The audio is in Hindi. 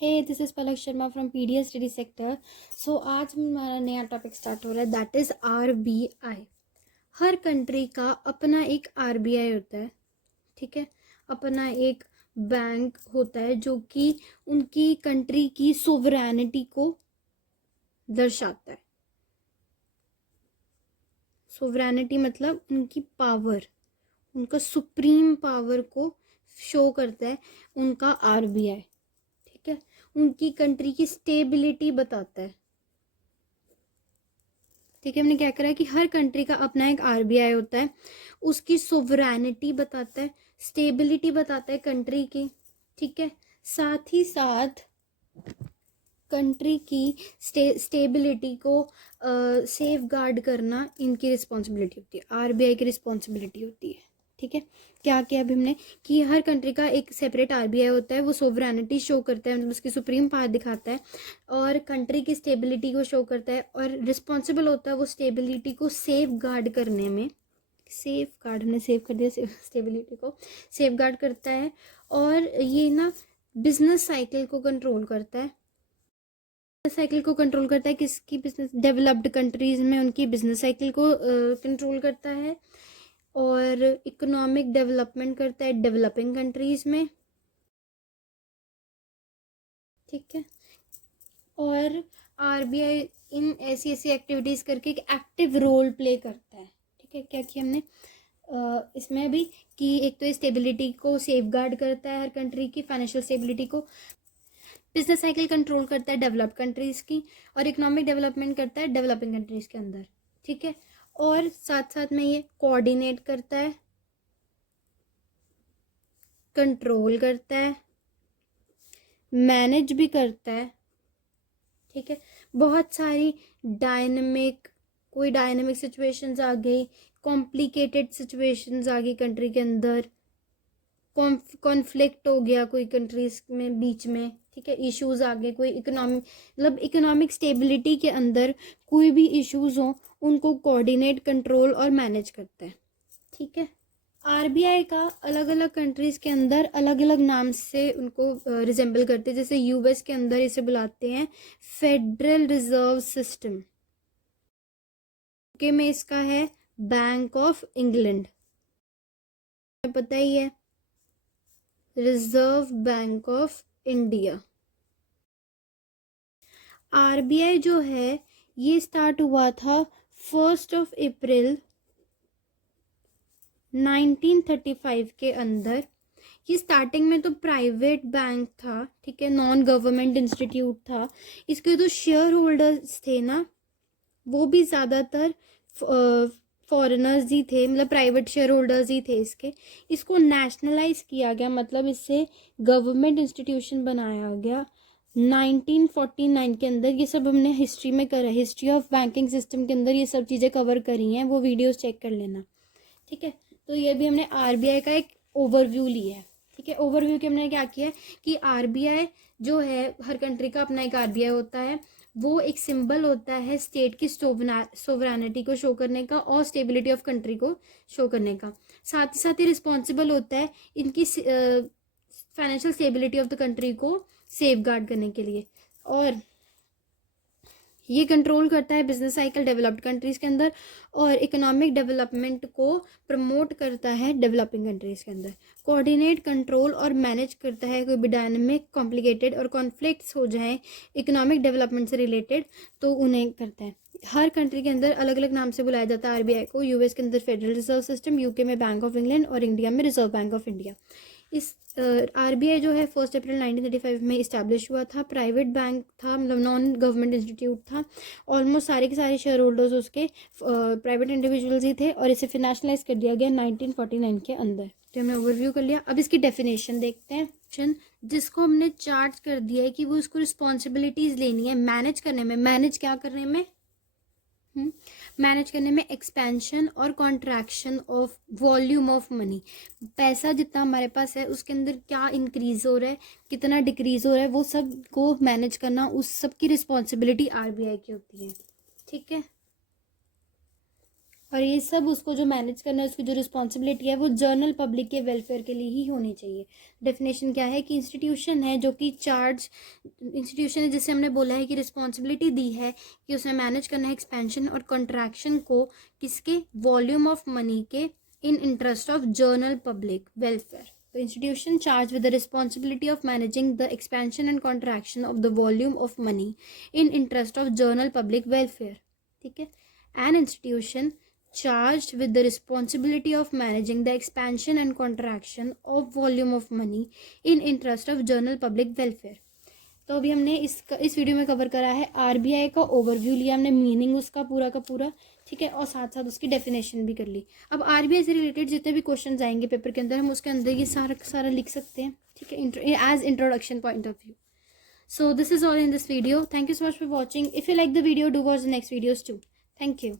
Hey this is Palak Sharma from PDS study sector. So आज हमारा नया टॉपिक स्टार्ट हो रहा है, दैट इज़ आरबीआई। हर कंट्री का अपना एक आरबीआई होता है, ठीक है। अपना एक बैंक होता है जो कि उनकी कंट्री की सोवरेनिटी को दर्शाता है। सोवरेनिटी मतलब उनकी पावर, उनका सुप्रीम पावर को शो करता है उनका आरबीआई, ठीक है। उनकी कंट्री की स्टेबिलिटी बताता है, ठीक है। हमने क्या करा है कि हर कंट्री का अपना एक आरबीआई होता है, उसकी सोवरेनिटी बताता है, स्टेबिलिटी बताता है कंट्री की, ठीक है। साथ ही साथ कंट्री की स्टेबिलिटी को सेफ गार्ड करना इनकी रिस्पॉन्सिबिलिटी होती है, आरबीआई की रिस्पॉन्सिबिलिटी होती है, ठीक है। क्या किया अभी हमने कि हर कंट्री का एक सेपरेट आरबीआई होता है, वो सोवरेनिटी शो करता है, मतलब उसकी सुप्रीम पावर दिखाता है और कंट्री की स्टेबिलिटी को शो करता है और रिस्पॉन्सिबल होता है वो स्टेबिलिटी को सेफ गार्ड करने में। सेफ गार्ड हमने सेव कर दिया, स्टेबिलिटी को सेफ गार्ड करता है। और ये ना बिजनेस साइकिल को कंट्रोल करता है, साइकिल को कंट्रोल करता है किसकी, बिजनेस डेवलप्ड कंट्रीज में उनकी बिजनेस साइकिल को कंट्रोल करता है और इकोनॉमिक डेवलपमेंट करता है डेवलपिंग कंट्रीज में, ठीक है। और आरबीआई इन ऐसी ऐसी एक्टिविटीज करके एक एक्टिव रोल प्ले करता है, ठीक है। क्या किया हमने इसमें अभी कि एक तो स्टेबिलिटी को सेफगार्ड करता है हर कंट्री की फाइनेंशियल स्टेबिलिटी को, बिजनेस साइकिल कंट्रोल करता है डेवलप कंट्रीज की और इकोनॉमिक डेवलपमेंट करता है डेवलपिंग कंट्रीज के अंदर, ठीक है। और साथ साथ में ये कोऑर्डिनेट करता है, कंट्रोल करता है, मैनेज भी करता है, ठीक है। बहुत सारी कोई डायनेमिक सिचुएशंस आ गई, कॉम्प्लिकेटेड सिचुएशंस आ गई कंट्री के अंदर, कॉन्फ्लिक्ट हो गया कोई कंट्रीज में बीच में, ठीक है। इश्यूज आ गए कोई इकोनॉमिक स्टेबिलिटी के अंदर कोई भी इश्यूज हो उनको कोऑर्डिनेट, कंट्रोल और मैनेज करता है, ठीक है। आरबीआई का अलग अलग कंट्रीज के अंदर अलग अलग नाम से उनको रिजेंबल करते हैं। जैसे यूएस के अंदर इसे बुलाते हैं फेडरल रिजर्व सिस्टम, यूके में इसका है बैंक ऑफ इंग्लैंड, पता ही है reserve bank of India. RBI जो है ये स्टार्ट हुआ था 1 अप्रैल 1935 के अंदर। ये स्टार्टिंग में तो प्राइवेट बैंक था, ठीक है, नॉन गवर्नमेंट इंस्टीट्यूट था। इसके जो शेयर होल्डर्स थे ना वो भी ज़्यादातर फॉरेनर्स ही थे, मतलब प्राइवेट शेयर होल्डर्स ही थे इसके। इसको नेशनलाइज किया गया, मतलब इससे गवर्नमेंट इंस्टीट्यूशन बनाया गया 1949 के अंदर। ये सब हमने हिस्ट्री में करा, हिस्ट्री ऑफ बैंकिंग सिस्टम के अंदर ये सब चीज़ें कवर करी हैं, वो वीडियोस चेक कर लेना, ठीक है। तो ये भी हमने आरबीआई का एक ओवरव्यू लिया है, ठीक है। ओवरव्यू के हमने क्या किया है कि आरबीआई जो है हर कंट्री का अपना एक आरबीआई होता है, वो एक सिंबल होता है स्टेट की सोवरेनिटी को शो करने का और स्टेबिलिटी ऑफ कंट्री को शो करने का। साथ ही साथ ये रिस्पॉन्सिबल होता है इनकी financial stability of the country को सेफ गार्ड करने के लिए। और ये कंट्रोल करता है बिजनेस साइकिल डेवलप्ड कंट्रीज के अंदर और इकोनॉमिक डेवलपमेंट को प्रमोट करता है डेवलपिंग कंट्रीज के अंदर। कोऑर्डिनेट, कंट्रोल और मैनेज करता है कोई भी डायनेमिक, कॉम्प्लिकेटेड और कॉन्फ्लिक्ट्स हो जाएं इकोनॉमिक डेवलपमेंट से रिलेटेड तो उन्हें करता है। हर कंट्री के अंदर अलग अलग नाम से बुलाया जाता है आरबीआई को। यूएस के अंदर फेडरल रिजर्व सिस्टम, यूके में बैंक ऑफ इंग्लैंड और इंडिया में रिजर्व बैंक ऑफ इंडिया। इस आरबीआई जो है 1 अप्रैल 1935 में इस्टेब्लिश हुआ था। प्राइवेट बैंक था, मतलब नॉन गवर्नमेंट इंस्टीट्यूट था। ऑलमोस्ट सारे के सारे शेयर होल्डर्स उसके प्राइवेट इंडिविजुअल्स ही थे और इसे फिनेशनलाइज कर दिया गया 1949 के अंदर। तो हमने ओवरव्यू कर लिया। अब इसकी डेफिनेशन देखते हैं, जिसको हमने चार्ज कर दिया है कि वो उसको रिस्पॉन्सिबिलिटीज लेनी है मैनेज करने में। मैनेज क्या करने में? मैनेज करने में एक्सपेंशन और contraction of volume of money. पैसा जितना हमारे पास है उसके अंदर क्या इंक्रीज हो रहा है, कितना डिक्रीज हो रहा है, वो सब को मैनेज करना, उस सब की रिस्पॉन्सिबिलिटी आरबीआई की होती है, ठीक है। और ये सब उसको जो मैनेज करना है, उसकी जो रिस्पॉन्सिबिलिटी है वो जनरल पब्लिक के वेलफेयर के लिए ही होनी चाहिए। डेफिनेशन क्या है कि इंस्टीट्यूशन है जो कि इंस्टीट्यूशन है जिसे हमने बोला है कि रिस्पॉन्सिबिलिटी दी है कि उसमें मैनेज करना है एक्सपेंशन और कंट्रैक्शन को, किसके, वॉल्यूम ऑफ मनी के, in interest of general public welfare. तो institution charge with the responsibility of managing the expansion and contraction of the volume of money in interest of general public welfare. ठीक है, an institution charged with the responsibility of managing the expansion and contraction of volume of money in interest of general public welfare। तो अभी हमने इस वीडियो में कवर करा है आरबीआई का ओवरव्यू लिया हमने, मीनिंग उसका पूरा का पूरा, ठीक है, और साथ साथ उसकी डेफिनेशन भी कर ली। अब आरबीआई से रिलेटेड जितने भी क्वेश्चन आएंगे पेपर के अंदर, हम उसके अंदर ये सारा लिख सकते हैं, ठीक है, as introduction point of view. So this is all in this video. Thank you so much for watching. If you like the video, do watch the next videos too. Thank you.